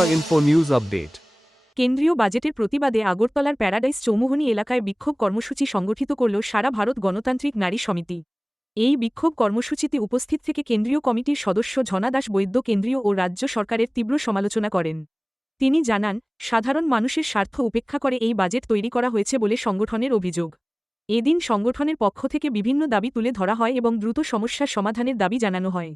Indra Info News Update. কেন্দ্রীয় বাজেটের প্রতিবাদে আগরতলার প্যারাডাইস চৌমুহনী এলাকায় বিক্ষোভ কর্মসূচি সংগঠিত করল সারা ভারত গণতান্ত্রিক নারী সমিতি। এই বিক্ষোভ কর্মসূচিতে উপস্থিত থেকে কেন্দ্রীয় কমিটির সদস্য ঝনা দাস বৈদ্য কেন্দ্রীয় ও রাজ্য সরকারের তীব্র সমালোচনা করেন। তিনি জানান, সাধারণ মানুষের স্বার্থ উপেক্ষা করে এই বাজেট তৈরি করা হয়েছে বলে সংগঠনের অভিযোগ। এদিন সংগঠনের পক্ষ থেকে বিভিন্ন দাবি তুলে ধরা হয় এবং দ্রুত সমস্যার সমাধানের দাবি জানানো হয়।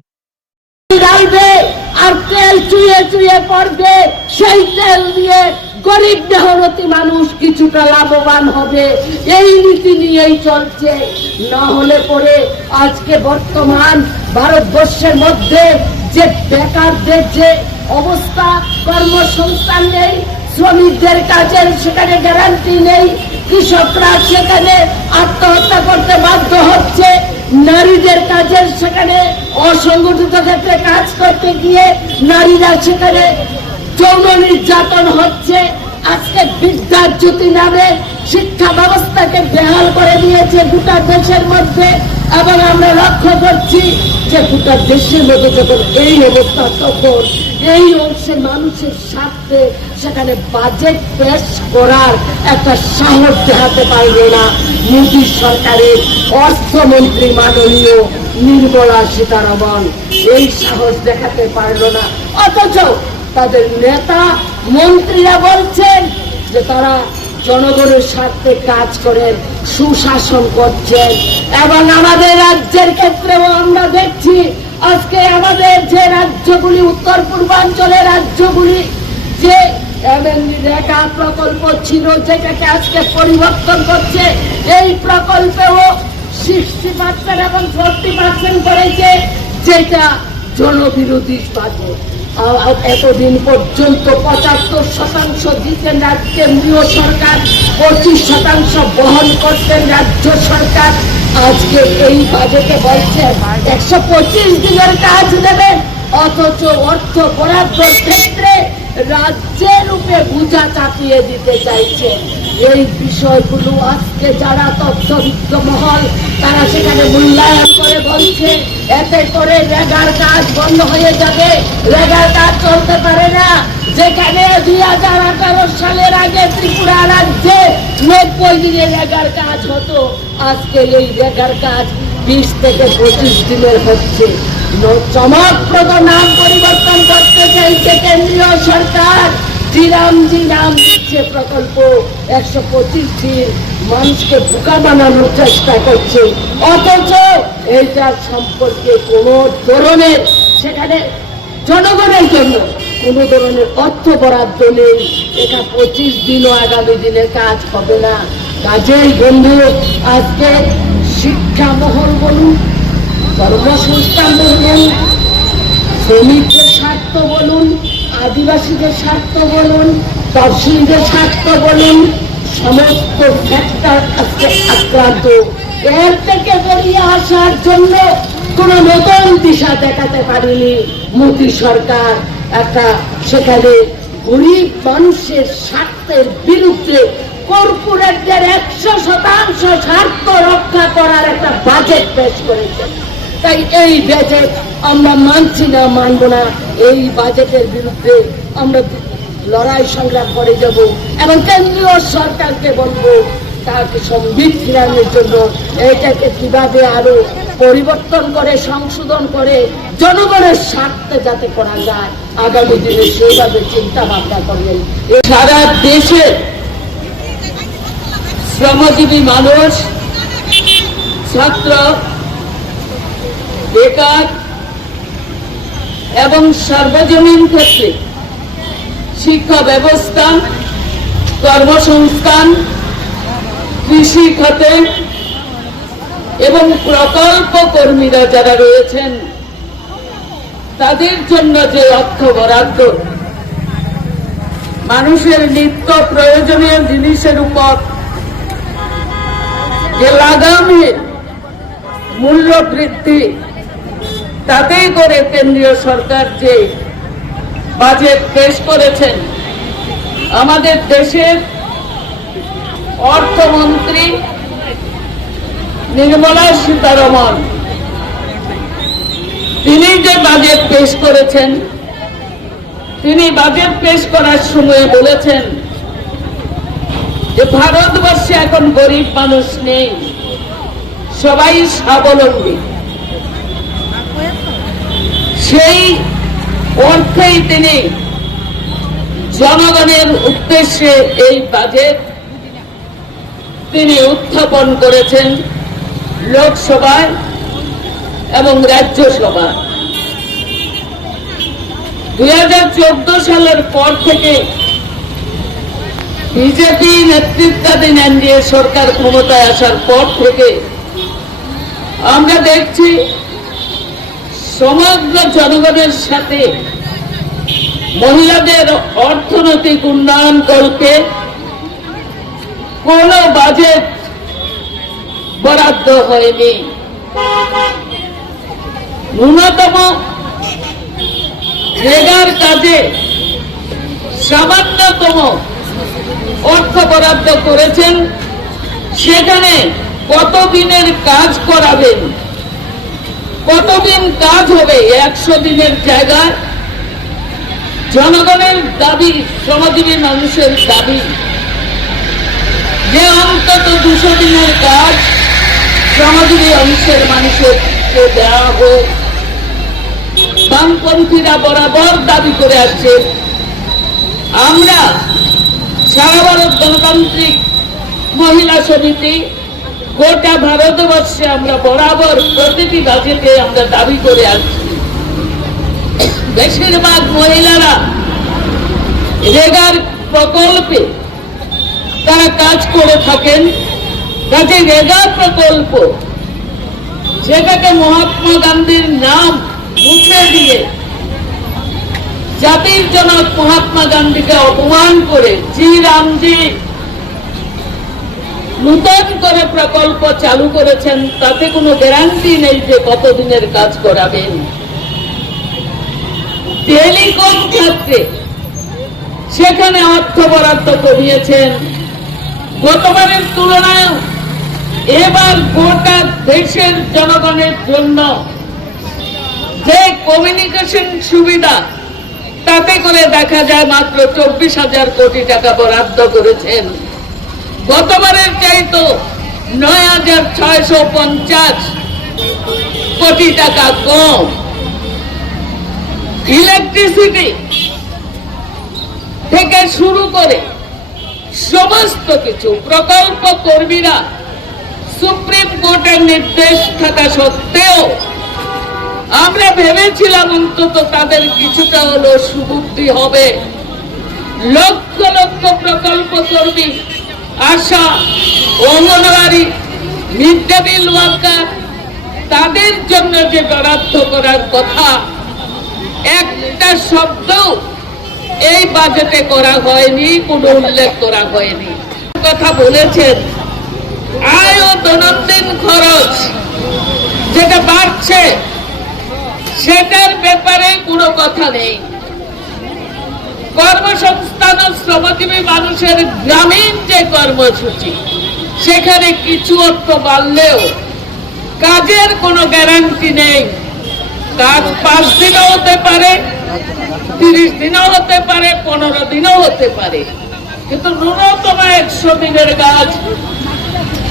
আর তেল চুইয়ে চুইয়ে পড়বে, সেই তেল দিয়ে গরিব মেহনতি মানুষ কিছুটা লাভবান হবে, এই নীতি নিয়েই চলছে। না হলে পরে আজকে বর্তমান ভারতবর্ষের মধ্যে যে বেকারদের যে অবস্থা, কর্মসংস্থান নেই, শ্রমিকদের কাজের সেখানে গ্যারান্টি নেই, কৃষকরা সেখানে আত্মহত্যা করতে বাধ্য হচ্ছে, নারীদের কাজের সেখানে অসংগঠিত ক্ষেত্রে কাজ করতে গিয়ে নারীরা সেখানে যৌন নির্যাতন হচ্ছে। আজকে বিদ্যাজ্যোতি নামে শিক্ষা ব্যবস্থাকে বেহাল করে দিয়েছে গোটা দেশের মধ্যে, এবং আমরা লক্ষ্য করছি যে গোটা দেশের মধ্যে যখন এই অবস্থা, তখন এই অংশের মানুষের স্বার্থে সেখানে বাজেট পেশ করার একটা সাহস দেখাতে পারবে না মোদী সরকারের অর্থমন্ত্রী মাননীয় নির্মলা সীতারমণ। এই সাহস দেখাতে পারল না, অথচ তাদের নেতা মন্ত্রীরা বলছেন যে তারা জনগণের স্বার্থে কাজ করেন, সুশাসন করছেন। এবং আমাদের রাজ্যের ক্ষেত্রেও আমরা দেখছি আজকে আমাদের যে রাজ্যগুলি, উত্তর পূর্বাঞ্চলের রাজ্যগুলি, যে রেখা প্রকল্প ছিল যেটাকে আজকে পরিবর্তন করছে, এই প্রকল্পেও 60% এবং 40% করেছে, যেটা জনবিরোধী বাজেট। এতদিন পর্যন্ত 75% দিতেন কেন্দ্রীয় সরকার, 25% বহন করতেন রাজ্য সরকার। আজকে এই বাজেটে বলছে 125 দিনের কাজ দেবেন, অথচ অর্থ বরাদ্দর ক্ষেত্রে রাজ্যের উপরে বোঝা চাপিয়ে দিতে চাইছে। এই বিষয়গুলো আজকে যারা তথ্যবিত্ত মহল, তারা সেখানে মূল্যায়ন করে বলছে এতে করে রেগার কাজ বন্ধ হয়ে যাবে, রেগার কাজ চলতে পারে না। যেখানে 2018 সালের আগে ত্রিপুরা রাজ্যে 90 দিনের রেগার কাজ হতো, আজকে এই রেগার কাজ 20 থেকে 25 দিনের হচ্ছে। চমকপ্রদ নাম পরিবর্তন করতে চাইছে কেন্দ্রীয় সরকার। জি নাম দিচ্ছে প্রকল্প, 125 দিন মানুষকে বোকা বানানোর চেষ্টা করছে, অথচ এইটার সম্পর্কে কোন ধরনের সেখানে জনগণের জন্য কোন ধরনের অর্থ বরাদ্দ নেই। এটা 25 দিনও আগামী দিনে কাজ হবে না। কাজেই বন্ধু, আজকে শিক্ষা মহল বলুন, কর্মসংস্থান বলুন, শ্রমিকদের স্বার্থ বলুন, আদিবাসীদের স্বার্থ বলুন, তফসিলদের স্বার্থ বলুন, সমস্ত ফ্যাক্টর আজকে আক্রান্ত। এর থেকে বেরিয়ে আসার জন্য কোন নতুন দিশা দেখাতে পারেনি মোদী সরকার। একটা সেখানে গরিব মানুষের স্বার্থের বিরুদ্ধে কর্পোরেটদের 100% স্বার্থ রক্ষা করার একটা বাজেট পেশ করেছে। তাই এই বাজেট আমরা মানছি না, মানব না। এই বাজেটের বিরুদ্ধে আমরা লড়াই সংগ্রাম করে যাব এবং কেন্দ্রীয় সরকারকে বলবো তাকে সংবিধান ফিরানোর জন্য এটাকে কিভাবে আরো পরিবর্তন করে, সংশোধন করে জনগণের স্বার্থে যাতে করা যায়, আগামী দিনে সেইভাবে চিন্তা ভাবনা করবেন। সারা দেশের শ্রমজীবী মানুষ, ছাত্র, বেকার এবং সার্বজনীন ক্ষেত্রে শিক্ষা ব্যবস্থা, কর্মসংস্থান, কৃষি খাতে এবং প্রকল্প কর্মীরা যারা রয়েছেন, তাদের জন্য যে অর্থ বরাদ্দ মানুষের নিত্য প্রয়োজনীয় জিনিসের উপর যে লাগামের মূল্য বৃদ্ধি, তাতেই করে কেন্দ্রীয় সরকার যে বাজেট পেশ করেছেন, আমাদের দেশের অর্থমন্ত্রী নির্মলা সীতারমণ তিনি যে বাজেট পেশ করেছেন তিনি বাজেট পেশ করার সময় বলেছেন যে ভারতবর্ষে এখন গরিব মানুষ নেই, সবাই স্বাবলম্বী। সেই অর্থেই তিনি জনগণের উদ্দেশ্যে এই বাজেট তিনি উত্থাপন করেছেন লোকসভায় এবং রাজ্যসভায়। 2014 সালের পর থেকে বিজেপি নেতৃত্বাধীন এনডিএ সরকার ক্ষমতায় আসার পর থেকে আমরা দেখছি সমগ্র জনগণের সাথে মহিলাদের অর্থনৈতিক উন্নয়ন করতে কোন বাজেট বরাদ্দ হয়নি। ন্যূনতম রেগার কাজে সামান্যতম অর্থ বরাদ্দ করেছেন, সেখানে কতদিনের কাজ করাবেন, কতদিন কাজ হবে? 100 দিনের জায়গায় জনগণের দাবি, শ্রমজীবী মানুষের দাবি যে অন্তত 200 দিনের কাজ শ্রমজীবী অংশের মানুষকে দেওয়া হোক। বামপন্থীরা বরাবর দাবি করে আসছে। আমরা সারা ভারত গণতান্ত্রিক মহিলা সমিতি গোটা ভারতবর্ষে আমরা বরাবর প্রতিটি বাজেটে আমরা দাবি করে আসছি, বেশিরভাগ মহিলারা রেগার প্রকল্পে তারা কাজ করে থাকেন। কাজে রেগা প্রকল্প, যেটাকে মহাত্মা গান্ধীর নাম মুছে দিয়ে জাতির জনক মহাত্মা গান্ধীকে অপমান করে জি রামজি নূতন করে প্রকল্প চালু করেছেন, তাতে কোনো গ্যারান্টি নেই যে কতদিনের কাজ করাবেন। টেলিকম ক্ষেত্রে সেখানে অর্থ বরাদ্দ কমিয়েছেন। গতবারের তুলনায় এবার গোটা দেশের জনগণের জন্য যে কমিউনিকেশন সুবিধা, তাতে করে দেখা যায় মাত্র 24,000 কোটি টাকা বরাদ্দ করেছেন। গতবারের চাইতো 9,650 কোটি টাকা কম। ইলেকট্রিসিটি থেকে শুরু করে সমস্ত কিছু প্রকল্প কর্মীরা সুপ্রিম কোর্টের নির্দেশ থাকা সত্ত্বেও আমরা ভেবেছিলাম অন্তত তাদের কিছুটা হলো সুবুদ্ধি হবে। লক্ষ লক্ষ প্রকল্প কর্মী, আশা, অঙ্গনওয়াড়ি, মিড ডে মিল ওয়ার্কার, তাদের জন্য যে বরাদ্দ করার কথা একটা শব্দ এই বাজেটে করা হয়নি, কোনো উল্লেখ করা হয়নি। কথা বলেছেন আয় ও দৈনন্দিন খরচ যেটা বাড়ছে, সেটার ব্যাপারে কোনো কথা নেই। কর্মসংস্থান ও শ্রমজীবী মানুষের গ্রামীণ যে কর্মসূচি, সেখানে কিছু অর্থ বাড়লেও কাজের কোনো গ্যারান্টি নেই। কাজ 5 দিনও হতে পারে, 30 দিনও হতে পারে, 15 দিনও হতে পারে, কিন্তু ন্যূনতম 100 দিনের কাজ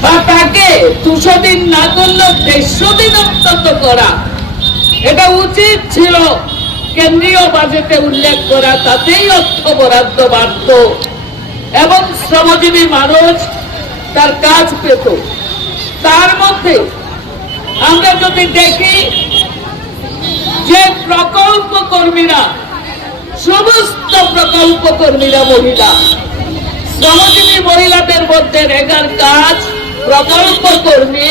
বা তাকে 200 দিন না করলেও 150 দিন অন্তত করা, এটা উচিত ছিল কেন্দ্রীয় বাজেটে উল্লেখ করা। তাতেই অর্থ বরাদ্দ বাড়ত এবং শ্রমজীবী মানুষ তার কাজ পেত। তার মধ্যে আমরা যদি দেখি যে প্রকল্প কর্মীরা, সমস্ত প্রকল্প কর্মীরা মহিলা, শ্রমজীবী মহিলাদের মধ্যে রেগার কাজ, প্রকল্প কর্মী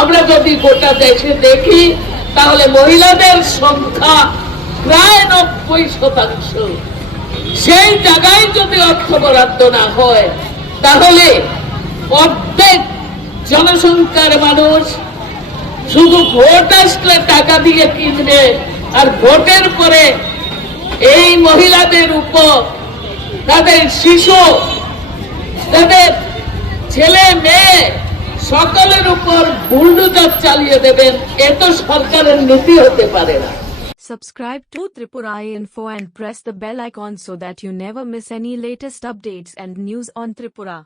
আমরা যদি গোটা দেশে দেখি তাহলে মহিলাদের সংখ্যা প্রায় 90%। সেই জায়গায় যদি অর্থ বরাদ্দ না হয় তাহলে অর্ধেক জনসংখ্যার মানুষ শুধু ভোট আসলে টাকা দিয়ে কিনবে, আর ভোটের পরে এই মহিলাদের উপর, তাদের শিশু, তাদের ছেলে মেয়ে সকলের উপর বুলডোজার চালিয়ে দেবেন। এ তো সরকারের নীতি হতে পারে না। Subscribe to Tripura Info and press the bell icon so that you never miss any latest updates and news on Tripura.